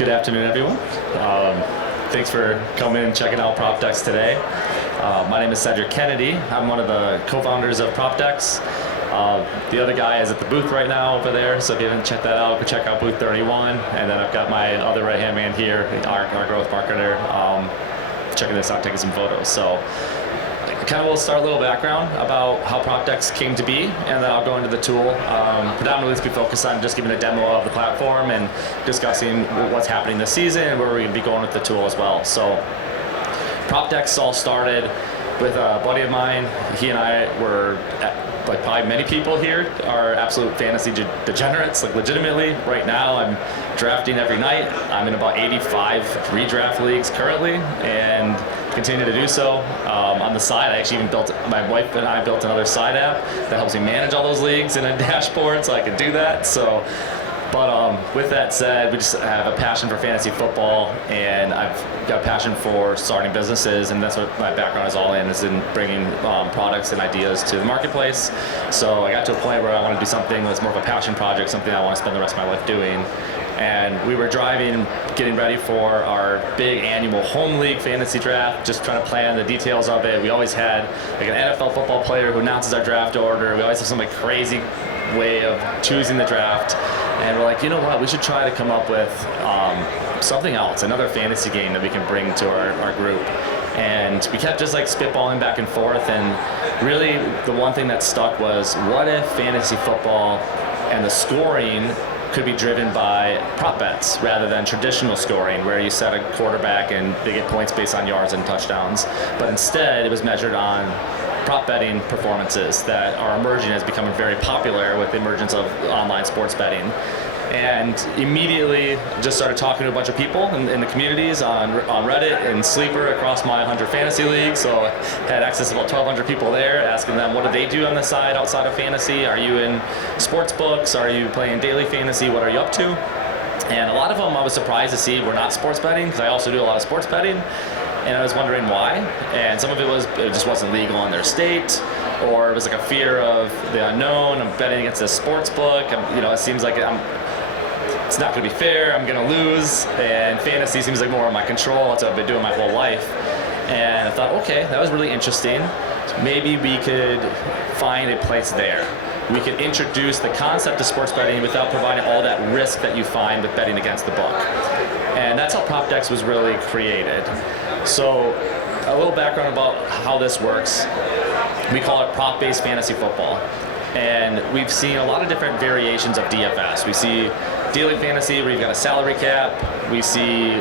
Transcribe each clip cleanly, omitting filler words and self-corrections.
Good afternoon, everyone. Thanks for coming and checking out PropDecks today. My name is Cedric Kennedy. I'm one of the co-founders of PropDecks. The other guy is at the booth right now over there, so if you haven't checked that out, go check out booth 31. And then I've got my other right-hand man here, our growth marketer, checking this out, taking some photos. So kind of we'll start a little background about how PropDecks came to be, and then I'll go into the tool. Predominantly let's be focused on just giving a demo of the platform and discussing what's happening this season and where we're going to be going with the tool as well. So PropDecks all started with a buddy of mine. He and I were, like probably many people here, are absolute fantasy degenerates, like legitimately. Right now I'm drafting every night. I'm in about 85 redraft leagues currently and continue to do so. On the side, I actually even my wife and I built another side app that helps me manage all those leagues in a dashboard so I can do that. So, but with that said, we just have a passion for fantasy football, and I've got a passion for starting businesses, and that's what my background is all in, is in bringing products and ideas to the marketplace. So I got to a point where I want to do something that's more of a passion project, something I want to spend the rest of my life doing. And we were driving, getting ready for our big annual home league fantasy draft, just trying to plan the details of it. We always had like an NFL football player who announces our draft order. We always have some like crazy way of choosing the draft. And we're like, you know what, we should try to come up with something else, another fantasy game that we can bring to our group. And we kept just like spitballing back and forth, and really the one thing that stuck was, what if fantasy football and the scoring could be driven by prop bets rather than traditional scoring, where you set a quarterback and they get points based on yards and touchdowns. But instead, it was measured on prop betting performances that are emerging as becoming very popular with the emergence of online sports betting. And immediately just started talking to a bunch of people in the communities on Reddit and Sleeper across my 100 fantasy leagues. So I had access to about 1,200 people there, asking them what do they do on the side outside of fantasy. Are you in sports books? Are you playing daily fantasy? What are you up to? And a lot of them I was surprised to see were not sports betting, because I also do a lot of sports betting. And I was wondering why. And some of it just wasn't legal in their state, or it was like a fear of the unknown. I'm betting against a sports book. It seems like it's not going to be fair, I'm going to lose, and fantasy seems like more of my control. That's what I've been doing my whole life. And I thought, okay, that was really interesting. Maybe we could find a place there. We could introduce the concept of sports betting without providing all that risk that you find with betting against the book. And that's how PropDecks was really created. So a little background about how this works. We call it prop-based fantasy football. And we've seen a lot of different variations of DFS. We see daily fantasy where you've got a salary cap. We see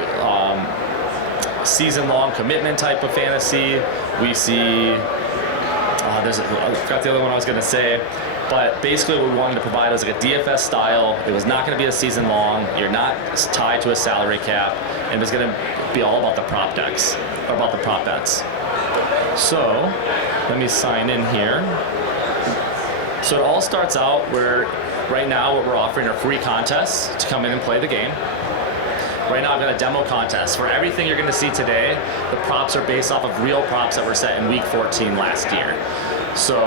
season-long commitment type of fantasy. We see, I forgot the other one I was going to say. But basically what we wanted to provide was like a DFS style. It was not going to be a season long. You're not tied to a salary cap. And it was going to be all about the prop decks, or about the prop bets. So let me sign in here. So it all starts out where right now what we're offering are free contests to come in and play the game. Right now I've got a demo contest. For everything you're going to see today, the props are based off of real props that were set in week 14 last year. So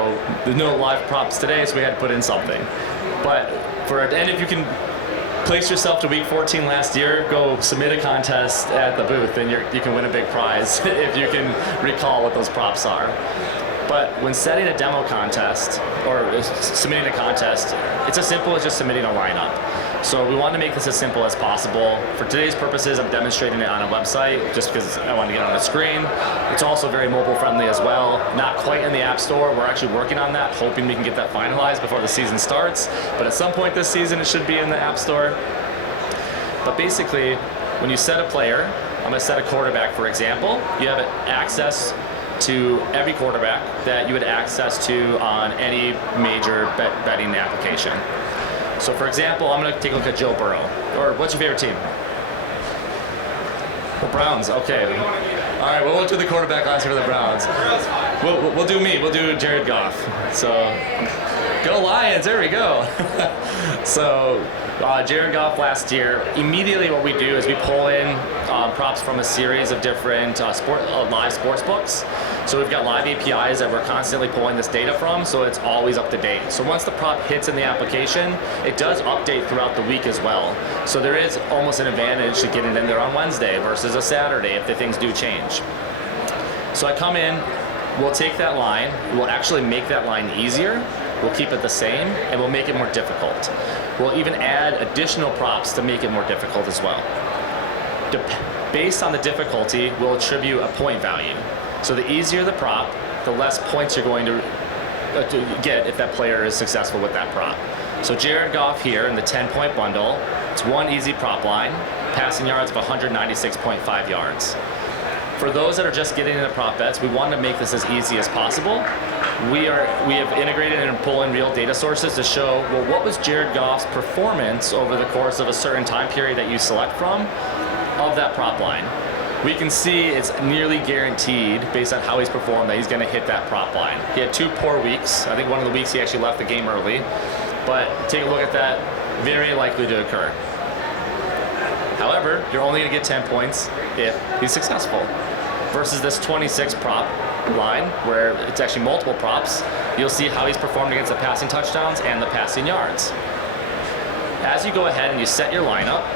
there's no live props today, so we had to put in something. And if you can place yourself to week 14 last year, go submit a contest at the booth, and you can win a big prize if you can recall what those props are. But when setting a demo contest or submitting a contest, it's as simple as just submitting a lineup. So we wanted to make this as simple as possible. For today's purposes, I'm demonstrating it on a website just because I wanted to get it on a screen. It's also very mobile friendly as well. Not quite in the App Store. We're actually working on that, hoping we can get that finalized before the season starts. But at some point this season, it should be in the App Store. But basically, when you set a player, I'm going to set a quarterback, for example. You have access to every quarterback that you would access to on any major betting application. So for example, I'm going to take a look at Joe Burrow. Or what's your favorite team? The Browns, okay. All right, well, we'll do the quarterback last year for the Browns. We'll do me, we'll do Jared Goff. So Go Lions, there we go. So Jared Goff last year, immediately what we do is we pull in props from a series of different live sports books. So we've got live APIs that we're constantly pulling this data from, so it's always up to date. So once the prop hits in the application, it does update throughout the week as well. So there is almost an advantage to getting it in there on Wednesday versus a Saturday if the things do change. So I come in, we'll take that line, we'll actually make that line easier, we'll keep it the same, and we'll make it more difficult. We'll even add additional props to make it more difficult as well. Based on the difficulty, we'll attribute a point value. So the easier the prop, the less points you're going to get if that player is successful with that prop. So Jared Goff here in the 10-point bundle, it's one easy prop line, passing yards of 196.5 yards. For those that are just getting into prop bets, we want to make this as easy as possible. We have integrated and pulled in real data sources to show, well, what was Jared Goff's performance over the course of a certain time period that you select from of that prop line. We can see it's nearly guaranteed, based on how he's performed, that he's going to hit that prop line. He had 2 poor weeks. I think one of the weeks he actually left the game early. But take a look at that, very likely to occur. However, you're only going to get 10 points if he's successful. Versus this 26 prop line, where it's actually multiple props, you'll see how he's performed against the passing touchdowns and the passing yards. As you go ahead and you set your lineup,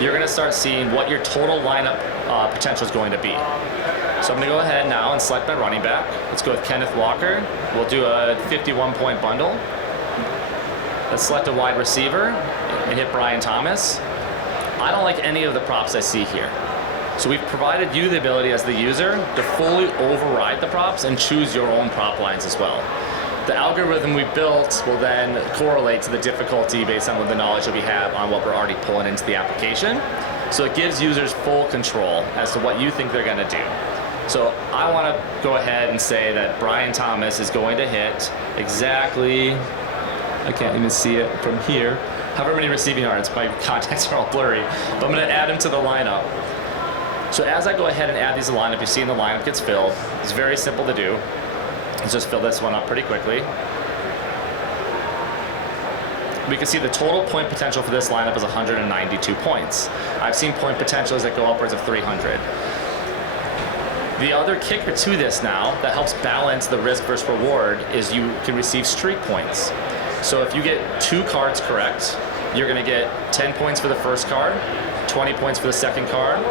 you're going to start seeing what your total lineup potential is going to be. So I'm going to go ahead now and select my running back. Let's go with Kenneth Walker. We'll do a 51-point bundle. Let's select a wide receiver and hit Brian Thomas. I don't like any of the props I see here. So we've provided you the ability as the user to fully override the props and choose your own prop lines as well. The algorithm we built will then correlate to the difficulty based on the knowledge that we have on what we're already pulling into the application. So it gives users full control as to what you think they're going to do. So I want to go ahead and say that Brian Thomas is going to hit exactly, I can't even see it from here, however many receiving yards. My contacts are all blurry, but I'm going to add him to the lineup. So as I go ahead and add these to the lineup, you're seeing the lineup gets filled. It's very simple to do. Let's just fill this one up pretty quickly. We can see the total point potential for this lineup is 192 points. I've seen point potentials that go upwards of 300. The other kicker to this now that helps balance the risk versus reward is you can receive streak points. So if you get 2 cards correct, you're going to get 10 points for the first card, 20 points for the second card,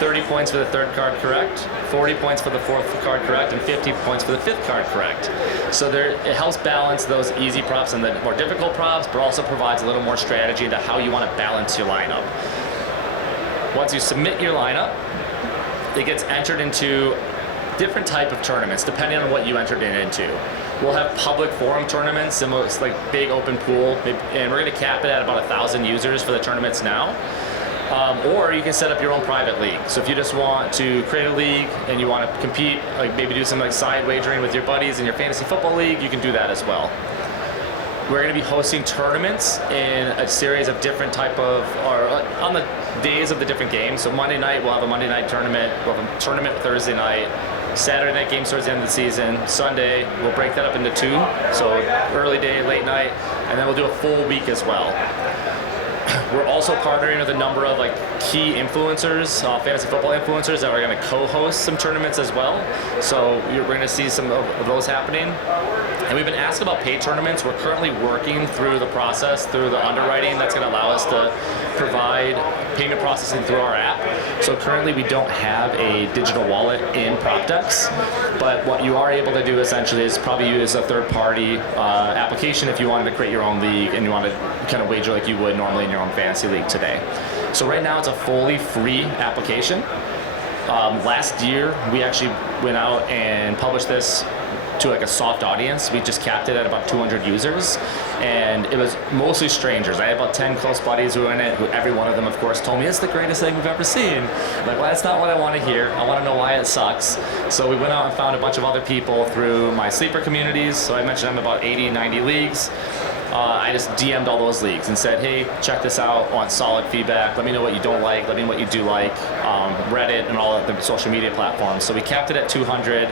30 points for the third card correct, 40 points for the fourth card correct, and 50 points for the fifth card correct. So it helps balance those easy props and the more difficult props, but also provides a little more strategy into how you want to balance your lineup. Once you submit your lineup, it gets entered into different type of tournaments depending on what you entered it into. We'll have public forum tournaments, similar, it's like big open pool, and we're going to cap it at about 1,000 users for the tournaments now. Or you can set up your own private league. So if you just want to create a league and you want to compete, like maybe do some like side wagering with your buddies in your fantasy football league, you can do that as well. We're going to be hosting tournaments in a series of different type of, or on the days of the different games. So Monday night we'll have a Monday night tournament, we'll have a tournament Thursday night, Saturday night game towards the end of the season, Sunday we'll break that up into 2, so early day, late night, and then we'll do a full week as well. We're also partnering with a number of like key influencers, fantasy football influencers that are going to co-host some tournaments as well. So we're going to see some of those happening. And we've been asked about paid tournaments. We're currently working through the process, through the underwriting that's going to allow us to provide payment processing through our app. So currently we don't have a digital wallet in PropDex, but what you are able to do essentially is probably use a third-party application if you wanted to create your own league and you want to kind of wager like you would normally in your own fantasy league today. So right now it's a fully free application. Last year we actually went out and published this to like a soft audience. We just capped it at about 200 users, and it was mostly strangers. I had about 10 close buddies who were in it, who every one of them of course told me it's the greatest thing we've ever seen. I'm like, well, that's not what I want to hear. I want to know why it sucks. So we went out and found a bunch of other people through my sleeper communities. So I mentioned I'm about 80, 90 leagues. I just DM'd all those leagues and said, hey, check this out, I want solid feedback, let me know what you don't like, let me know what you do like, Reddit and all of the social media platforms. So we capped it at 200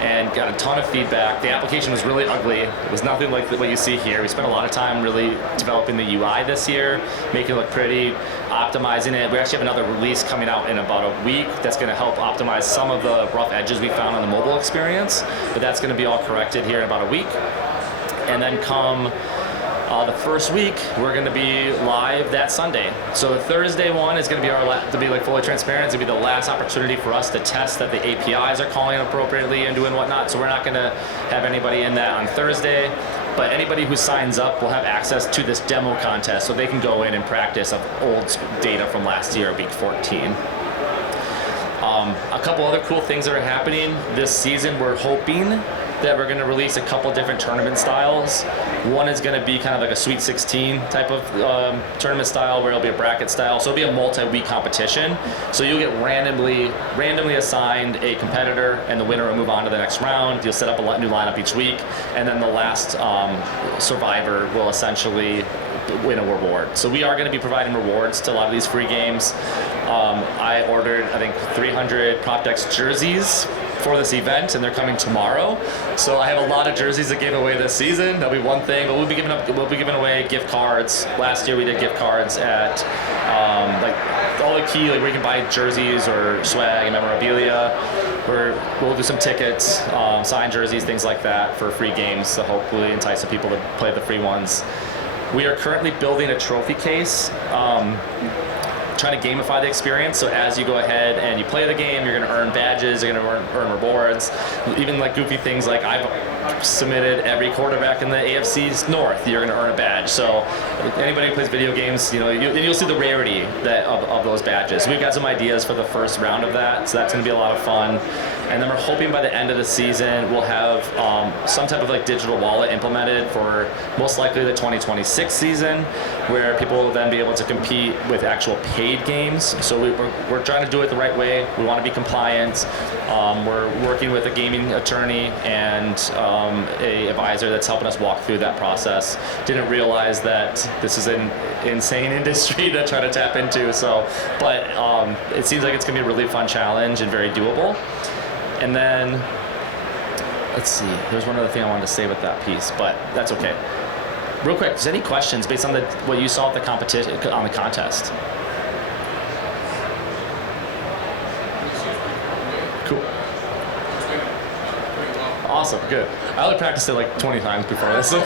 and got a ton of feedback. The application was really ugly. It was nothing like what you see here. We spent a lot of time really developing the UI this year, making it look pretty, optimizing it. We actually have another release coming out in about a week that's going to help optimize some of the rough edges we found on the mobile experience, but that's going to be all corrected here in about a week. And then come the first week, we're going to be live that Sunday. So the Thursday one is going to be to be like fully transparent. It's going to be the last opportunity for us to test that the APIs are calling appropriately and doing whatnot. So we're not going to have anybody in that on Thursday, but anybody who signs up will have access to this demo contest, so they can go in and practice of old data from last year, week 14. A couple other cool things that are happening this season. We're hoping that we're going to release a couple different tournament styles. One is going to be kind of like a Sweet 16 type of tournament style, where it'll be a bracket style. So it'll be a multi-week competition. So you'll get randomly assigned a competitor, and the winner will move on to the next round. You'll set up a new lineup each week, and then the last survivor will essentially win a reward. So we are going to be providing rewards to a lot of these free games. I ordered, I think, 300 PropDecks jerseys for this event, and they're coming tomorrow. So I have a lot of jerseys that gave away this season. That'll be one thing, but we'll be giving away gift cards. Last year we did gift cards at like all the key, like where you can buy jerseys or swag and memorabilia. We'll do some tickets, signed jerseys, things like that for free games to hopefully entice the people to play the free ones. We are currently building a trophy case, trying to gamify the experience. So as you go ahead and you play the game, you're going to earn badges, you're going to earn rewards, even like goofy things like I've submitted every quarterback in the AFC's North, you're going to earn a badge. So anybody who plays video games, you'll see the rarity of those badges. So we've got some ideas for the first round of that, so that's going to be a lot of fun. And then we're hoping by the end of the season we'll have some type of like digital wallet implemented for most likely the 2026 season, where people will then be able to compete with actual paid games. So we're trying to do it the right way. We want to be compliant. We're working with a gaming attorney and a advisor that's helping us walk through that process. Didn't realize that this is an insane industry to try to tap into. But it seems like it's going to be a really fun challenge and very doable. And then, let's see, there's one other thing I wanted to say with that piece, but that's okay. Real quick, is there any questions based on what you saw at the competition, on the contest? Cool. Awesome, good. I only practiced it like 20 times before this, so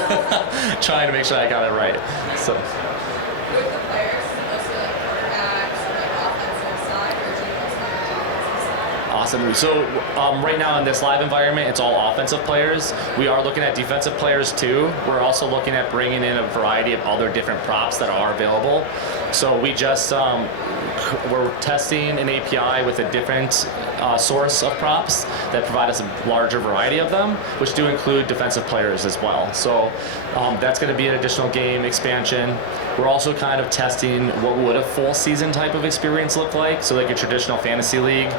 trying to make sure I got it right. So. With the players, mostly like quarterbacks, like offensive side, or do you also have Awesome. So right now in this live environment, it's all offensive players. We are looking at defensive players too. We're also looking at bringing in a variety of other different props that are available. So we just we're testing an API with a different source of props that provide us a larger variety of them, which do include defensive players as well. So that's going to be an additional game expansion. We're also kind of testing what would a full season type of experience look like. So like your traditional fantasy league,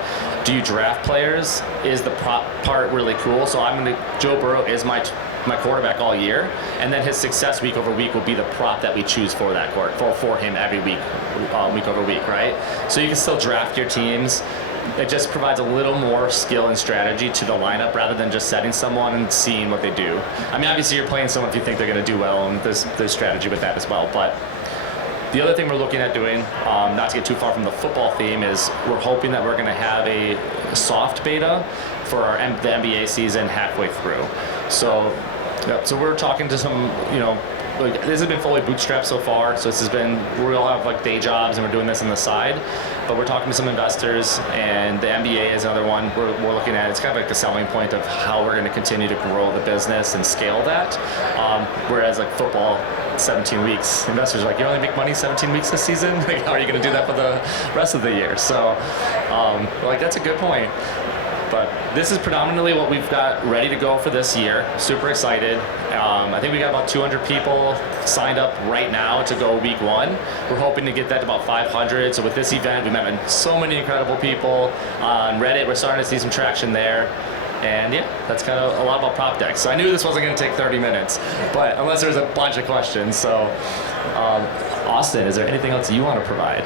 do you draft players? Is the prop part really cool? So Joe Burrow is my quarterback all year, and then his success week over week will be the prop that we choose for that for him every week, week over week, right? So you can still draft your teams. It just provides a little more skill and strategy to the lineup rather than just setting someone and seeing what they do. I mean, obviously you're playing someone if you think they're going to do well, and there's strategy with that as well. But the other thing we're looking at doing, not to get too far from the football theme, is we're hoping that we're going to have a soft beta for the NBA season halfway through. So we're talking to some, this has been fully bootstrapped so far. So this has been, we all have like day jobs and we're doing this on the side. But we're talking to some investors, and the NBA is another one we're looking at. It's kind of like a selling point of how we're going to continue to grow the business and scale that. Whereas like football, 17 weeks, investors are like, you only make money 17 weeks this season? Like, how are you going to do that for the rest of the year? So like, that's a good point. But this is predominantly what we've got ready to go for this year. Super excited. I think we got about 200 people signed up right now to go week one. We're hoping to get that to about 500. So with this event, we met so many incredible people. On Reddit, we're starting to see some traction there. And yeah, that's kind of a lot about prop decks. So I knew this wasn't going to take 30 minutes, but unless there's a bunch of questions. So Austin, is there anything else you want to provide?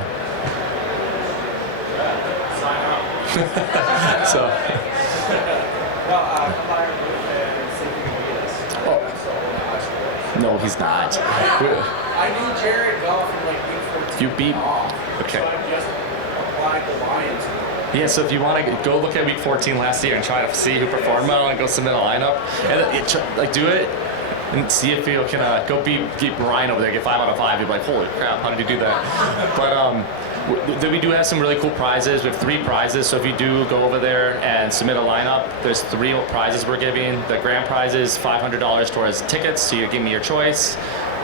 Sign up. So Well, come by our booth and see if you can beat us. Oh. I'm still on the Expo. no, he's not. I knew Jared Goff from like week 14. You beat- off. okay. So I just applied the Lions. Yeah, so if you want to go look at week 14 last year and try to see who performed well and go submit a lineup, and like do it and see if you can go beat Ryan over there, get 5 out of 5. You'll be like, holy crap, how did you do that? But we do have some really cool prizes. We have 3 prizes, so if you do go over there and submit a lineup, there's 3 prizes we're giving. The grand prize is $500 towards tickets, so you give me your choice.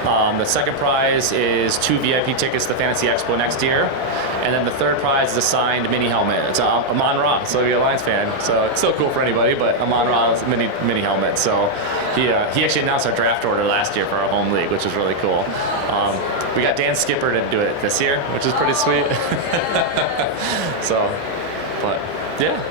The second prize is 2 VIP tickets to Fantasy Expo next year. And then the third prize is a signed mini helmet. It's a Amon-Ra, so you're a Lions fan. So it's still cool for anybody, but Amon-Ra's mini helmet. So he actually announced our draft order last year for our home league, which is really cool. We got Dan Skipper to do it this year, which is pretty sweet. So, but yeah.